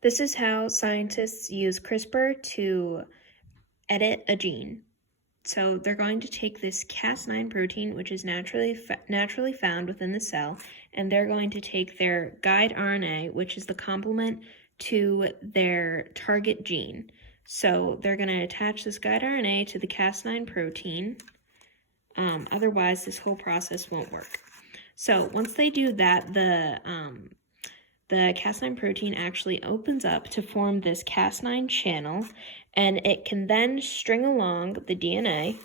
This is how scientists use CRISPR to edit a gene. So they're going to take this Cas9 protein, which is naturally found within the cell, and they're going to take their guide RNA, which is the complement to their target gene. So they're going to attach this guide RNA to the Cas9 protein. Otherwise, this whole process won't work. So once they do that, the Cas9 protein actually opens up to form this Cas9 channel, and it can then string along the DNA.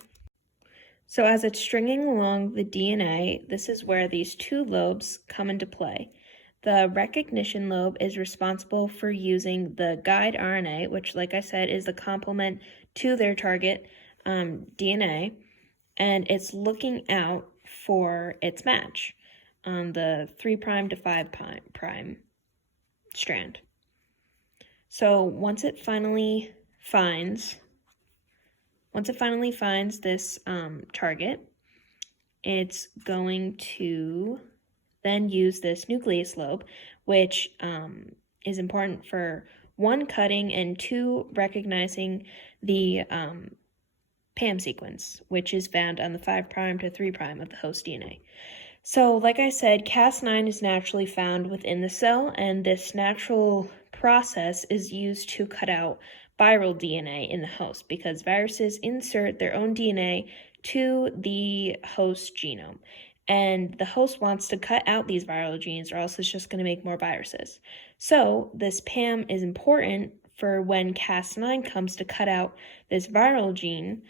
So as it's stringing along the DNA, this is where these two lobes come into play. The recognition lobe is responsible for using the guide RNA, which, like I said, is the complement to their target DNA, and it's looking out for its match on the 3' to 5' strand. So once it finally finds this target, it's going to then use this nucleus lobe, which is important for 1, cutting, and 2, recognizing the PAM sequence, which is found on the 5' to 3' of the host DNA. So, like I said, Cas9 is naturally found within the cell, and this natural process is used to cut out viral DNA in the host, because viruses insert their own DNA to the host genome, and the host wants to cut out these viral genes, or else it's just going to make more viruses. So this PAM is important for when Cas9 comes to cut out this viral gene.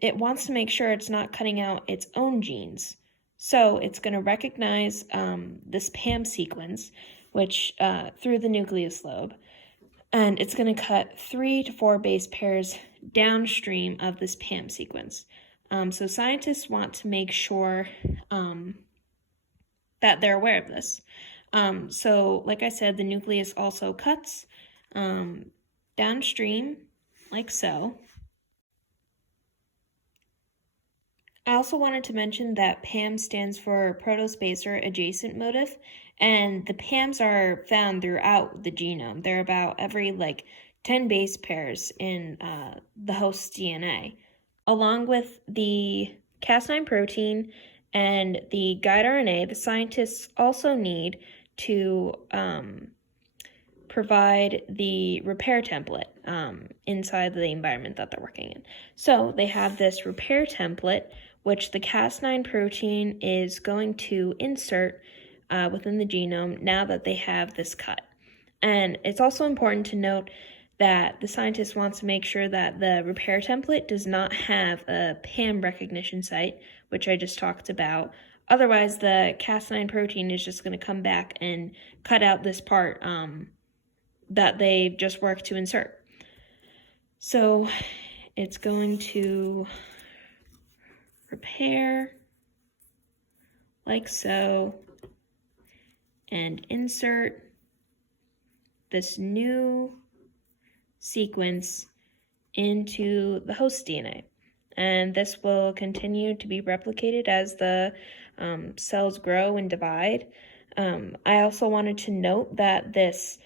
It wants to make sure it's not cutting out its own genes. So it's going to recognize this PAM sequence, which through the nucleus lobe, and it's going to cut 3 to 4 base pairs downstream of this PAM sequence. So scientists want to make sure that they're aware of this. So like I said, the nucleus also cuts downstream, like so. I also wanted to mention that PAM stands for protospacer adjacent motif, and the PAMs are found throughout the genome. They're about every 10 base pairs in the host DNA. Along with the Cas9 protein and the guide RNA, the scientists also need to provide the repair template inside the environment that they're working in. So they have this repair template, which the Cas9 protein is going to insert within the genome now that they have this cut. And it's also important to note that the scientist wants to make sure that the repair template does not have a PAM recognition site, which I just talked about. Otherwise, the Cas9 protein is just going to come back and cut out this part that they just worked to insert. So it's going to repair like so and insert this new sequence into the host DNA. And this will continue to be replicated as the cells grow and divide. I also wanted to note that this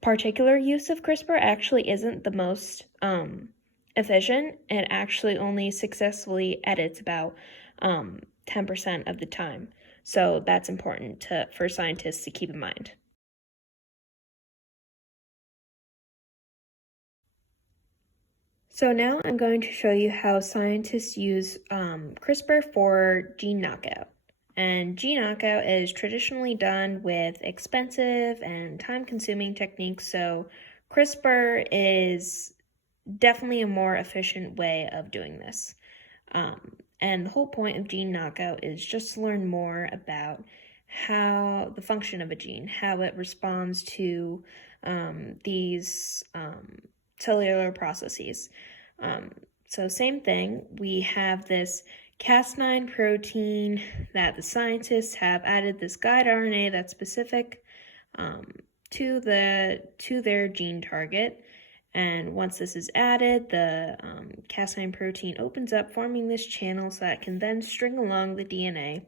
particular use of CRISPR actually isn't the most efficient. It actually only successfully edits about 10% of the time. So that's important for scientists to keep in mind. So now I'm going to show you how scientists use CRISPR for gene knockout. And gene knockout is traditionally done with expensive and time-consuming techniques, so CRISPR is definitely a more efficient way of doing this. And the whole point of gene knockout is just to learn more about how the function of a gene, how it responds to these cellular processes. So same thing, we have this Cas9 protein that the scientists have added this guide RNA that's specific to their gene target. And once this is added, the Cas9 protein opens up, forming this channel so that it can then string along the DNA.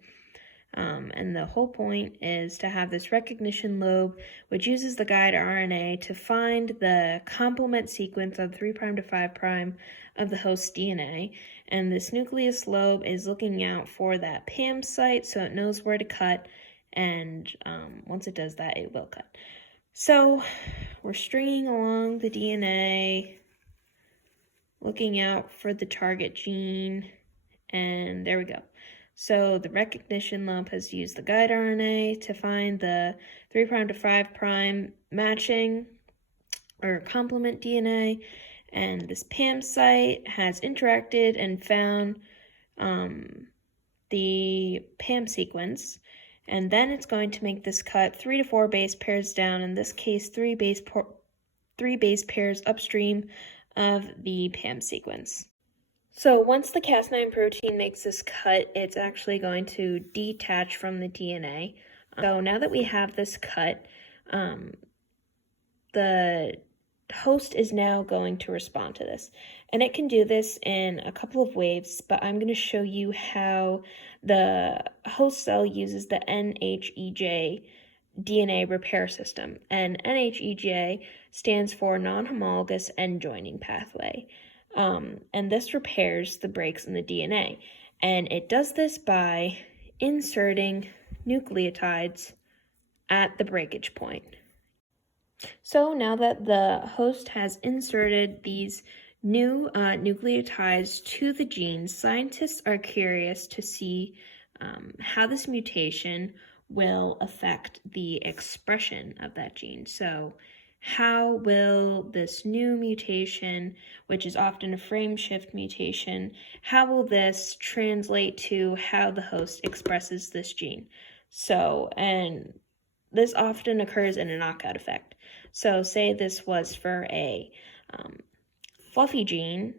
And the whole point is to have this recognition lobe, which uses the guide RNA to find the complement sequence of 3' to 5' of the host DNA. And this nucleus lobe is looking out for that PAM site so it knows where to cut. And once it does that, it will cut. So we're stringing along the DNA, looking out for the target gene, and there we go. So the recognition lobe has used the guide RNA to find the 3' to 5' matching or complement DNA, and this PAM site has interacted and found the PAM sequence, and then it's going to make this cut 3 to 4 base pairs down, in this case 3 base pairs upstream of the PAM sequence. So once the Cas9 protein makes this cut, it's actually going to detach from the DNA. So now that we have this cut, the host is now going to respond to this. And it can do this in a couple of ways, but I'm going to show you how the host cell uses the NHEJ DNA repair system. And NHEJ stands for non-homologous end joining pathway. And this repairs the breaks in the DNA. And it does this by inserting nucleotides at the breakage point. So now that the host has inserted these new nucleotides to the gene, scientists are curious to see how this mutation will affect the expression of that gene. So how will this new mutation, which is often a frame shift mutation, how will this translate to how the host expresses this gene? So, and this often occurs in a knockout effect. So say this was for a fluffy gene,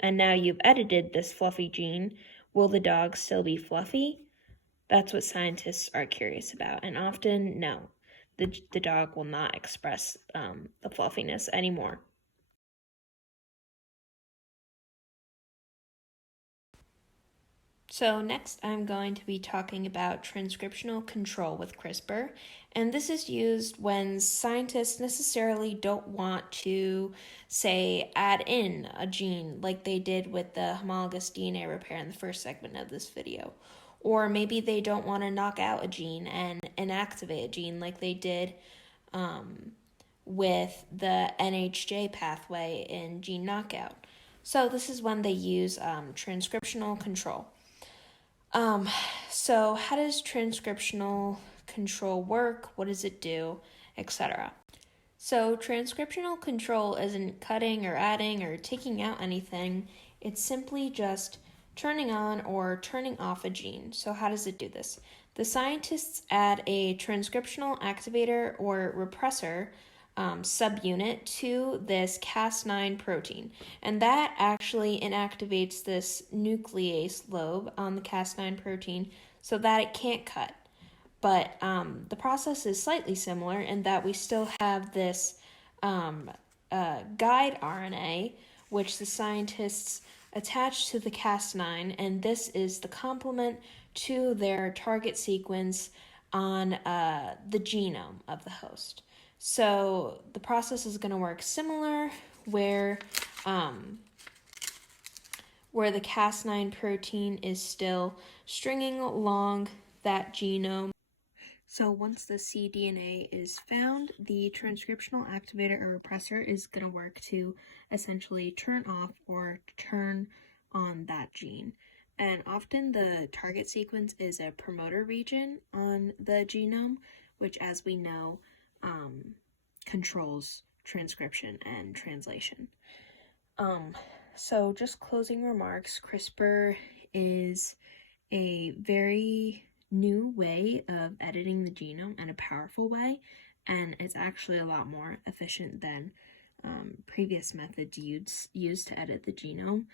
and now you've edited this fluffy gene, will the dog still be fluffy? That's what scientists are curious about, and often, no. The dog will not express the fluffiness anymore. So next I'm going to be talking about transcriptional control with CRISPR, and this is used when scientists necessarily don't want to, say, add in a gene like they did with the homologous DNA repair in the first segment of this video. Or maybe they don't want to knock out a gene and inactivate a gene like they did with the NHJ pathway in gene knockout. So this is when they use transcriptional control. So how does transcriptional control work? What does it do? Etc. So transcriptional control isn't cutting or adding or taking out anything. It's simply just turning on or turning off a gene. So how does it do this? The scientists add a transcriptional activator or repressor subunit to this Cas9 protein, and that actually inactivates this nuclease lobe on the Cas9 protein so that it can't cut. But the process is slightly similar in that we still have this guide RNA, which the scientists attach to the Cas9, and this is the complement to their target sequence on the genome of the host. So the process is going to work similar where the Cas9 protein is still stringing along that genome. So once the cDNA is found, the transcriptional activator or repressor is going to work to essentially turn off or turn on that gene. And often the target sequence is a promoter region on the genome, which, as we know, controls transcription and translation. So just closing remarks, CRISPR is a very new way of editing the genome and a powerful way, and it's actually a lot more efficient than previous methods used to edit the genome.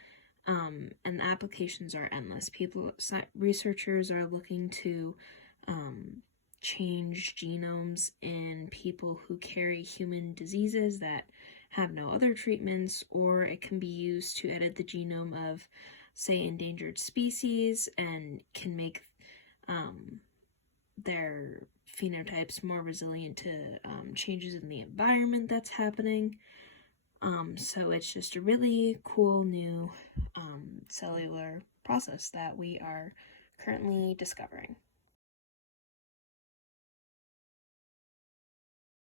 And the applications are endless. Researchers are looking to change genomes in people who carry human diseases that have no other treatments, or it can be used to edit the genome of, say, endangered species and can make their phenotypes more resilient to changes in the environment that's happening. So it's just a really cool new cellular process that we are currently discovering.